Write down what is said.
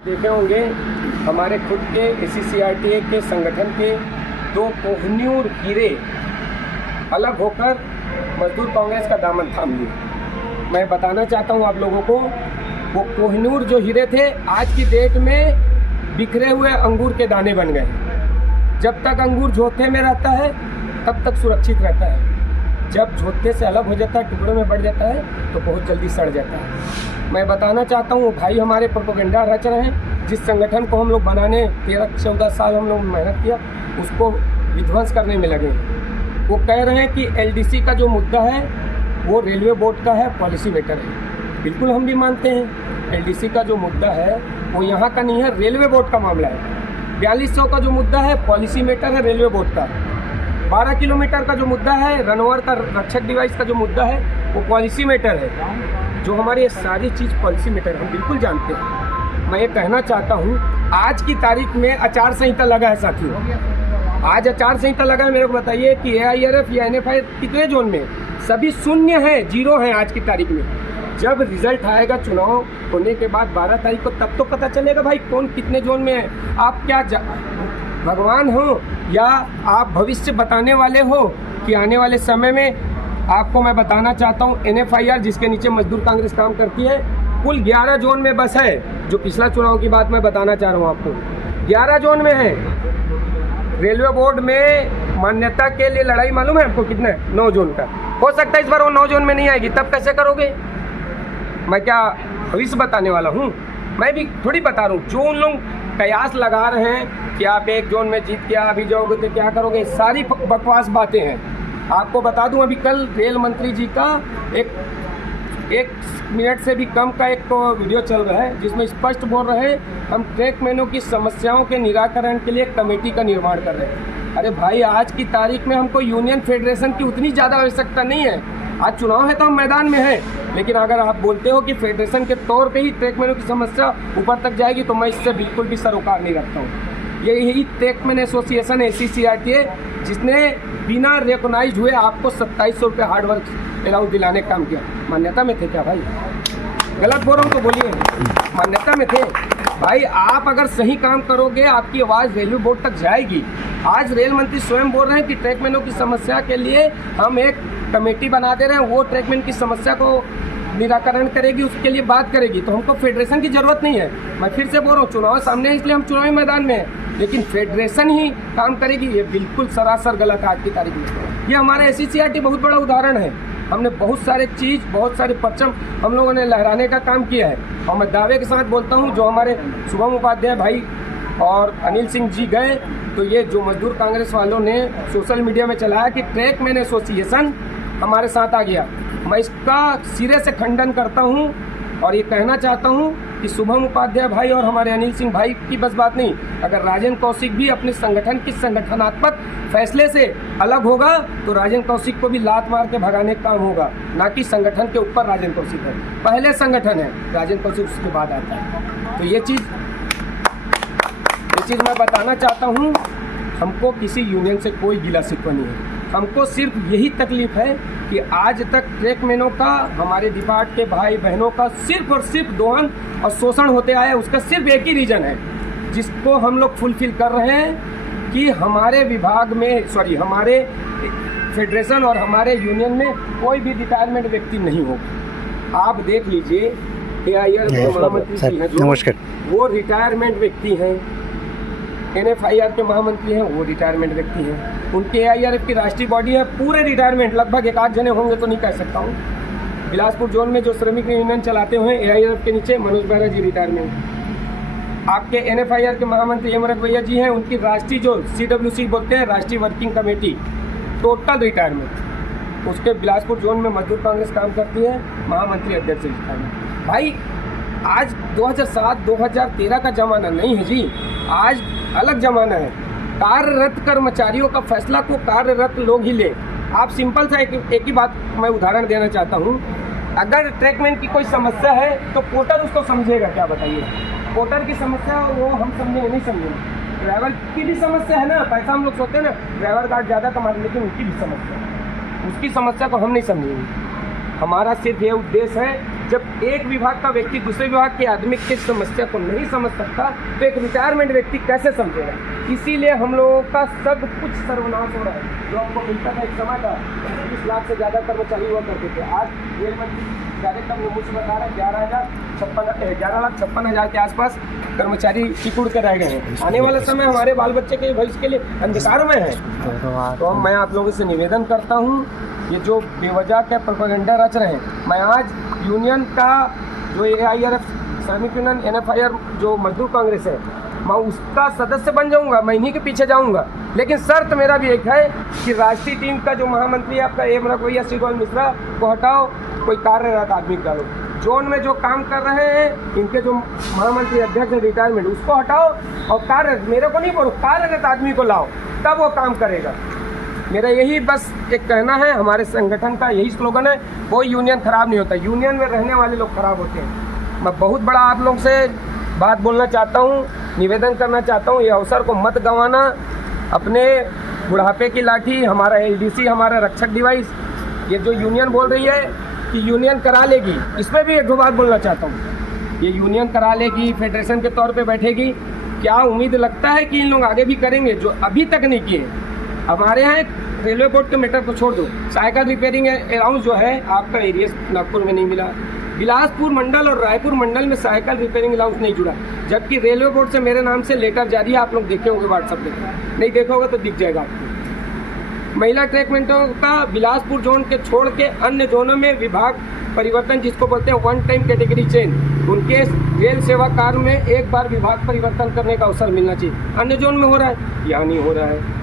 देखे होंगे हमारे खुद के ACCRTA के संगठन के दो कोहिनूर हीरे अलग होकर मजदूर कांग्रेस का दामन थाम लिए। मैं बताना चाहता हूं आप लोगों को, वो कोहिनूर जो हीरे थे आज की डेट में बिखरे हुए अंगूर के दाने बन गए। जब तक अंगूर झोथे में रहता है तब तक सुरक्षित रहता है, जब झोथे से अलग हो जाता है, टुकड़ों में बढ़ जाता है तो बहुत जल्दी सड़ जाता है। मैं बताना चाहता हूँ भाई हमारे प्रोपेगेंडा रच रहे हैं। जिस संगठन को हम लोग बनाने 13-14 साल हम लोग मेहनत किया, उसको विध्वंस करने में लगे। वो कह रहे हैं कि LDC का जो मुद्दा है वो रेलवे बोर्ड का है, पॉलिसी मैटर है। बिल्कुल हम भी मानते हैं LDC का जो मुद्दा है वो यहाँ का नहीं है, रेलवे बोर्ड का मामला है। 4200 का जो मुद्दा है पॉलिसी मैटर है रेलवे बोर्ड का। 12 किलोमीटर का जो मुद्दा है, रनओवर का रक्षक डिवाइस का जो मुद्दा है वो पॉलिसी मैटर है। जो हमारी ये सारी चीज़ पॉलिसी मैटर हम बिल्कुल जानते हैं। मैं ये कहना चाहता हूँ, आज की तारीख में आचार संहिता लगा है साथियों, आज आचार संहिता लगा है। मेरे को बताइए कि AIRF या NFI कितने जोन में? सभी शून्य हैं, जीरो हैं आज की तारीख में। जब रिजल्ट आएगा चुनाव होने के बाद 12 तारीख को, तब तो पता चलेगा भाई कौन कितने जोन में है। आप क्या भगवान हो या आप भविष्य बताने वाले हो कि आने वाले समय में? आपको मैं बताना चाहता हूँ NFIR जिसके नीचे मजदूर कांग्रेस काम करती है, कुल 11 जोन में बस है। जो पिछला चुनाव की बात मैं बताना चाह रहा हूँ आपको, 11 जोन में है। रेलवे बोर्ड में मान्यता के लिए लड़ाई मालूम है आपको कितना है? 9 जोन का। हो सकता है इस बार वो 9 जोन में नहीं आएगी, तब कैसे करोगे? मैं क्या भविष्य बताने वाला हूँ? मैं भी थोड़ी बता रहा हूँ। जो उन लोग कयास लगा रहे हैं कि आप एक जोन में जीत के अभी जाओगे तो क्या करोगे, सारी बकवास बातें हैं। आपको बता दूं, अभी कल रेल मंत्री जी का एक मिनट से भी कम का एक वीडियो चल रहा है जिसमें स्पष्ट बोल रहे हैं हम ट्रैकमैनों की समस्याओं के निराकरण के लिए कमेटी का निर्माण कर रहे हैं। अरे भाई, आज की तारीख में हमको यूनियन फेडरेशन की उतनी ज़्यादा आवश्यकता नहीं है। आज चुनाव है तो हम मैदान में हैं, लेकिन अगर आप बोलते हो कि फेडरेशन के तौर पे ही ट्रैकमैनों की समस्या ऊपर तक जाएगी तो मैं इससे बिल्कुल भी सरोकार नहीं रखता हूँ। यही ट्रैकमैन एसोसिएशन है ACCRTA, जिसने बिना रिकॉग्नाइज हुए आपको 2700 रुपये हार्डवर्क अलाउंस दिलाने का काम किया। मान्यता में थे क्या भाई? गलत बोल रहा हूँ तो बोलिए, मान्यता में थे भाई। आप अगर सही काम करोगे आपकी आवाज़ रेलवे बोर्ड तक जाएगी। आज रेल मंत्री स्वयं बोल रहे हैं कि ट्रैकमैनों की समस्या के लिए हम एक कमेटी बना दे रहे हैं, वो ट्रैकमैन की समस्या को निराकरण करेगी, उसके लिए बात करेगी। तो हमको फेडरेशन की ज़रूरत नहीं है। मैं फिर से बोल रहा हूँ, चुनाव सामने है इसलिए हम चुनावी मैदान में हैं, लेकिन फेडरेशन ही काम करेगी, ये बिल्कुल सरासर गलत है आज की तारीख में। ये हमारे ACCRTA बहुत बड़ा उदाहरण है। हमने बहुत सारे चीज़, बहुत सारे परचम हम लोगों ने लहराने का काम किया है। और मैं दावे के साथ बोलता हूँ, जो हमारे शुभम उपाध्याय भाई और अनिल सिंह जी गए तो ये जो मजदूर कांग्रेस वालों ने सोशल मीडिया में चलाया कि ट्रैकमैन एसोसिएशन हमारे साथ आ गया, मैं इसका सिरे से खंडन करता हूं। और ये कहना चाहता हूं कि शुभम उपाध्याय भाई और हमारे अनिल सिंह भाई की बस बात नहीं, अगर राजेंद्र कौशिक भी अपने संगठन की संगठनात्मक फैसले से अलग होगा तो राजेंद्र कौशिक को भी लात मार के भगाने का काम होगा, ना कि संगठन के ऊपर राजेंद्र कौशिक है। पहले संगठन है, राजेंद्र कौशिक उसके बाद आता है। तो ये चीज़ मैं बताना चाहता हूँ, हमको किसी यूनियन से कोई गिला शिकवा नहीं है। हमको सिर्फ यही तकलीफ है कि आज तक ट्रैकमैनों का, हमारे डिपार्ट के भाई बहनों का सिर्फ और सिर्फ दोहन और शोषण होते आया। उसका सिर्फ एक ही रीज़न है जिसको हम लोग फुलफिल कर रहे हैं कि हमारे विभाग में, हमारे फेडरेशन और हमारे यूनियन में कोई भी रिटायरमेंट व्यक्ति नहीं हो। आप देख लीजिए AIRF के महामंत्री जी हैं जो, वो रिटायरमेंट व्यक्ति हैं। NFIR के महामंत्री हैं, वो रिटायरमेंट व्यक्ति हैं। उनके AIRF की राष्ट्रीय बॉडी है, पूरे रिटायरमेंट, लगभग 1-8 जने होंगे तो नहीं कह सकता हूँ। बिलासपुर जोन में जो श्रमिक यूनियन चलाते हुए AIRF के नीचे मनोज बेहरा जी रिटायरमेंट। आपके NFIR के महामंत्री अमरत भैया जी हैं, उनकी राष्ट्रीय जो CWC बोलते हैं, राष्ट्रीय वर्किंग कमेटी, टोटल रिटायरमेंट। उसके बिलासपुर जोन में मजदूर कांग्रेस काम करती है, महामंत्री अध्यक्ष रिटायरमेंट। भाई आज 2007-2013 का ज़माना नहीं है जी, आज अलग ज़माना है। कार्यरत कर्मचारियों का फैसला को कार्यरत लोग ही ले। आप सिंपल सा एक ही बात मैं उदाहरण देना चाहता हूँ। अगर ट्रैकमैन की कोई समस्या है तो पोर्टर उसको समझेगा क्या? बताइए, पोर्टर की समस्या वो हम समझेंगे नहीं समझेंगे। ड्राइवर की भी समस्या है ना, पैसा हम लोग सोचते हैं ना ड्राइवर कार्ड ज़्यादा कमा रहे, लेकिन उनकी भी समस्या है, उसकी समस्या को हम नहीं समझेंगे। हमारा सिर्फ ये उद्देश्य है जब एक विभाग का व्यक्ति दूसरे विभाग के आदमी की समस्या को नहीं समझ सकता तो एक रिटायरमेंट व्यक्ति कैसे समझेगा। इसीलिए हम लोगों का सब कुछ सर्वनाश हो रहा है। जो आपको मिलता था एक समय था 20 लाख से ज़्यादा कर्मचारी हुआ करते थे, आज रेल मंत्री डायरेक्ट अपने मुझसे बता रहे हैं 11,56,000 के आसपास कर्मचारी चिकुड़ कर रह गए हैं। आने वाला समय हमारे बाल बच्चे के भविष्य के लिए अंधकार में है। तो मैं आप लोगों से निवेदन करता हूँ, ये जो बेवजह के प्रोपेगेंडा रच रहे हैं, मैं आज यूनियन का जो AIRF श्रमिक यूनियन NFIR जो मजदूर कांग्रेस है, मैं उसका सदस्य बन जाऊंगा, मैं इन्हीं के पीछे जाऊंगा। लेकिन शर्त मेरा भी एक है कि राष्ट्रीय टीम का जो महामंत्री है आपका एम रखवैया श्रीगोल मिश्रा को हटाओ, कोई कार्यरत आदमी डालो। जोन में जो काम कर रहे हैं इनके जो महामंत्री अध्यक्ष है रिटायरमेंट, उसको हटाओ और कार्य मेरे को नहीं बोलो, कार्यरत आदमी को लाओ, तब वो काम करेगा। मेरा यही बस एक कहना है, हमारे संगठन का यही स्लोगन है, कोई यूनियन खराब नहीं होता, यूनियन में रहने वाले लोग खराब होते हैं। मैं बहुत बड़ा आप लोग से बात बोलना चाहता हूँ, निवेदन करना चाहता हूँ, ये अवसर को मत गंवाना। अपने बुढ़ापे की लाठी हमारा LDC, हमारा रक्षक डिवाइस, ये जो यूनियन बोल रही है कि यूनियन करा लेगी, इसमें भी एक दो बात बोलना चाहता हूँ। ये यूनियन करा लेगी, फेडरेशन के तौर पे बैठेगी, क्या उम्मीद लगता है कि इन लोग आगे भी करेंगे जो अभी तक नहीं किए। हमारे यहाँ रेलवे बोर्ड के मैटर को छोड़ दो, साइकिल रिपेयरिंग अलाउंस जो है आपका एरिया नागपुर में नहीं मिला, बिलासपुर मंडल और रायपुर मंडल में साइकिल रिपेयरिंग अलाउंस नहीं जुड़ा, जबकि रेलवे बोर्ड से मेरे नाम से लेटर जारी है, आप लोग देखे होंगे व्हाट्सएप पे, नहीं देखा होगा तो दिख जाएगा आपको। महिला ट्रैकमेंटों का बिलासपुर जोन के छोड़ के अन्य जोनों में विभाग परिवर्तन, जिसको बोलते हैं वन टाइम कैटेगरी चेंज, उनके रेल सेवा कार्य में एक बार विभाग परिवर्तन करने का अवसर मिलना चाहिए। अन्य जोन में हो रहा है, यहाँ नहीं हो रहा है।